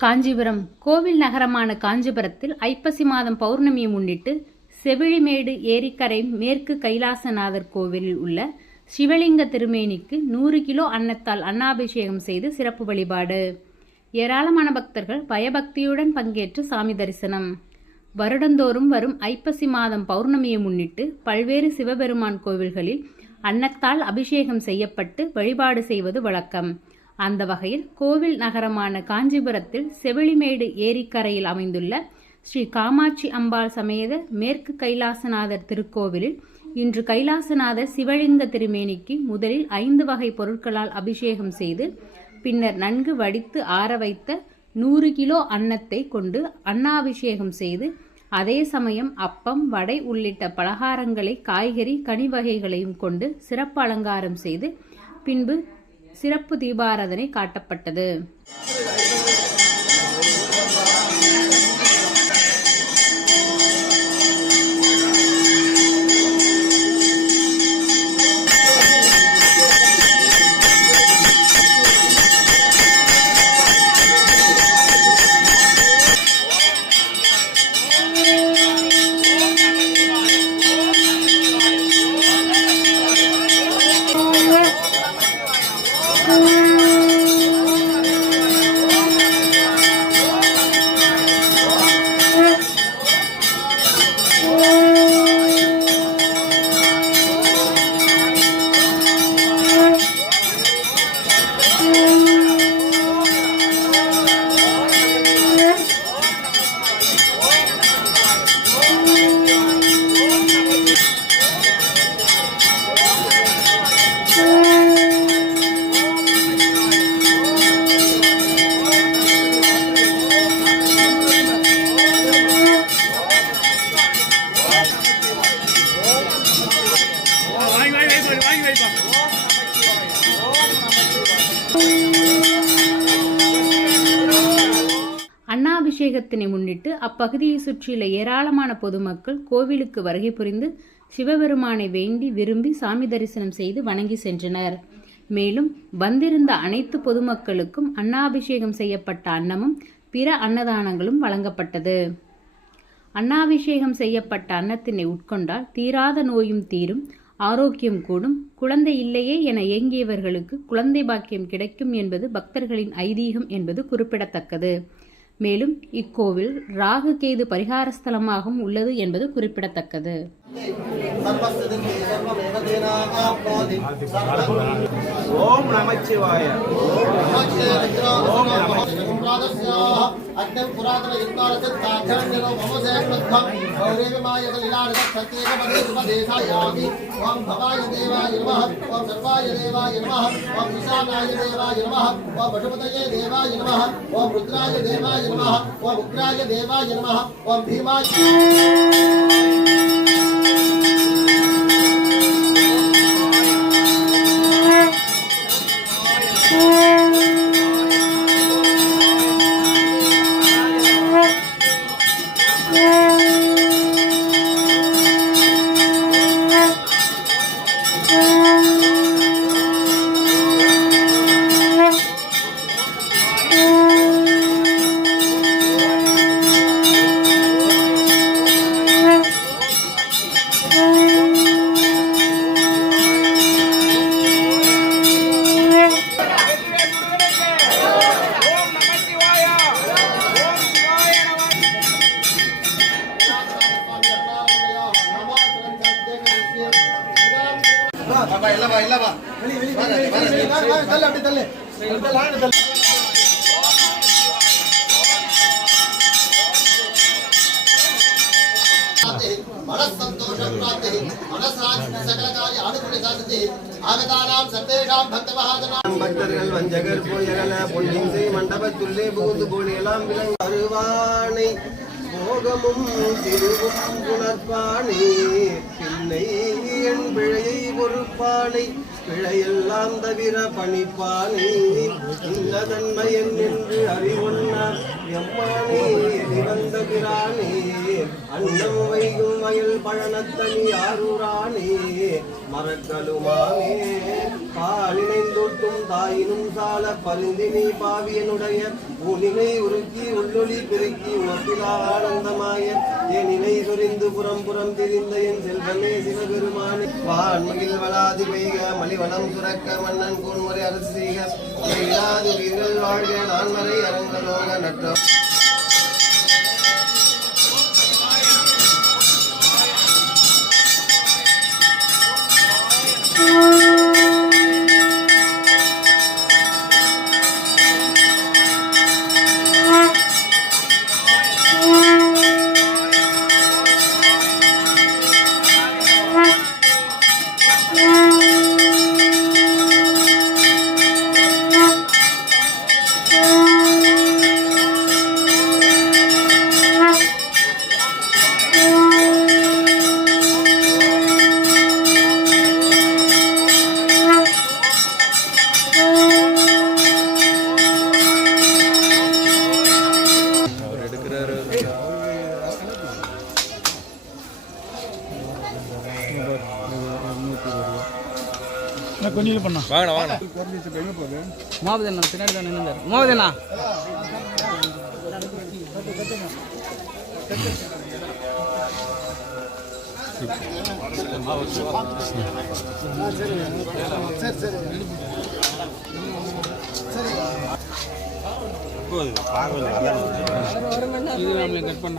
காஞ்சிபுரம் கோவில் நகரமான காஞ்சிபுரத்தில் ஐப்பசி மாதம் பௌர்ணமியை முன்னிட்டு செவிலிமேடு ஏரிக்கரை மேற்கு கைலாசநாதர் கோவிலில் உள்ள சிவலிங்க திருமேனிக்கு நூறு கிலோ அன்னத்தால் அன்னாபிஷேகம் செய்து சிறப்பு வழிபாடு. ஏராளமான பக்தர்கள் பயபக்தியுடன் பங்கேற்று சாமி தரிசனம். வருடந்தோறும் வரும் ஐப்பசி மாதம் பௌர்ணமியை முன்னிட்டு பல்வேறு சிவபெருமான் கோவில்களில் அன்னத்தால் அபிஷேகம் செய்யப்பட்டு வழிபாடு செய்வது வழக்கம். அந்த வகையில் கோவில் நகரமான காஞ்சிபுரத்தில் செவிலிமேடு ஏரிக்கரையில் அமைந்துள்ள ஸ்ரீ காமாட்சி அம்பாள் சமேத மேற்கு கைலாசநாதர் திருக்கோவிலில் இன்று கைலாசநாதர் சிவலிங்க திருமேனிக்கு முதலில் ஐந்து வகை பொருட்களால் அபிஷேகம் செய்து பின்னர் நன்கு வடித்து ஆற வைத்த நூறு கிலோ அன்னத்தை கொண்டு அன்னாபிஷேகம் செய்து அதே சமயம் அப்பம் வடை உள்ளிட்ட பலகாரங்களை காய்கறி கனி வகைகளையும் கொண்டு சிறப்பு அலங்காரம் செய்து பின்பு சிறப்பு தீபாராதனை காட்டப்பட்டது. அபிஷேகத்தினை முன்னிட்டு அப்பகுதியை சுற்றியுள்ள ஏராளமான பொதுமக்கள் கோவிலுக்கு வருகை புரிந்து சிவபெருமானை வேண்டி விரும்பி சாமி தரிசனம் செய்து வணங்கி சென்றனர். மேலும் வந்திருந்த அனைத்து பொதுமக்களுக்கும் அன்னாபிஷேகம் செய்யப்பட்ட அன்னமும் பிற அன்னதானங்களும் வழங்கப்பட்டது. அன்னாபிஷேகம் செய்யப்பட்ட அன்னத்தினை உட்கொண்டால் தீராத நோயும் தீரும் ஆரோக்கியம் கூடும் குழந்தை இல்லையே என ஏங்கியவர்களுக்கு குழந்தை பாக்கியம் கிடைக்கும் என்பது பக்தர்களின் ஐதீகம் என்பது குறிப்பிடத்தக்கது. மேலும் இக்கோவில் ராகு கேது பரிகார ஸ்தலமாகவும் உள்ளது என்பது குறிப்பிடத்தக்கது. ఓం నమశివాయ ఓం అగ్ని పురాతన యుక్తాలతో సాధ్యమంజలో మమ సేవృద్ధం గౌరేవి మాయత లీలాడత ప్రత్యేక పదేశాయామి ఓం భవాయ దేవాయ నమః. ఓం సర్వాయ దేవాయ నమః. ఓం విశాలాయ దేవాయ నమః. ఓం పశుపతయే దేవాయ నమః. ఓం రుద్రాయ దేవాయ నమః. ఓం ఉగ్రాయ దేవాయ నమః. ఓం భీమాయ பாப்பா இல்லவா இல்லவா தள்ளு அப்படி தள்ளு தள்ளு मनस्सन्तोषं प्राप्तिः मनसात् सकलकार्य अनुकूलितासिद्धिः आगतानां सर्वेषां भक्तमहाजनां பக்தர்கள் வஞ்சகர் போயகல பொன்னின்சை மண்டபத்துள்ளே புகுந்து போலியெல்லாம் விலங்கு அருவானை போகமும் திருவும் புணர்பானே பிள்ளை என் பிழையை பொறுப்பானை பிழையெல்லாம் தவிர பணிப்பானே இல்லதன்மை என்று அறிவொன்னார் எம்மானே நிவந்த பிரானே. அன்னம் வைகும் வயல் பழனத்தனி ஆரூரானே மறக்கலுமானே பாலினைந்தொட்டும் தாயினும் சால பருந்தினி பாவியனுடைய ஊனினை உருக்கி உள்ளொளி பெருக்கி உப்பிலா ஆனந்தமாய. எனினை சொரிந்து புறம் புறம் திரிந்த என் செல்வமே சிவபெருமானி. வான்மகில் வளாதி பெய்க மலிவளம் சுரக்க மன்னன் கோன்முறை அரசு செய்க. இல்லாது உயிர்கள் வாழ்க நான்மறை அரங்கலோக நற்ற உமாபதி பின்னாடி தான் நின்று உமாபதி அண்ணா. இது கட் பண்ண.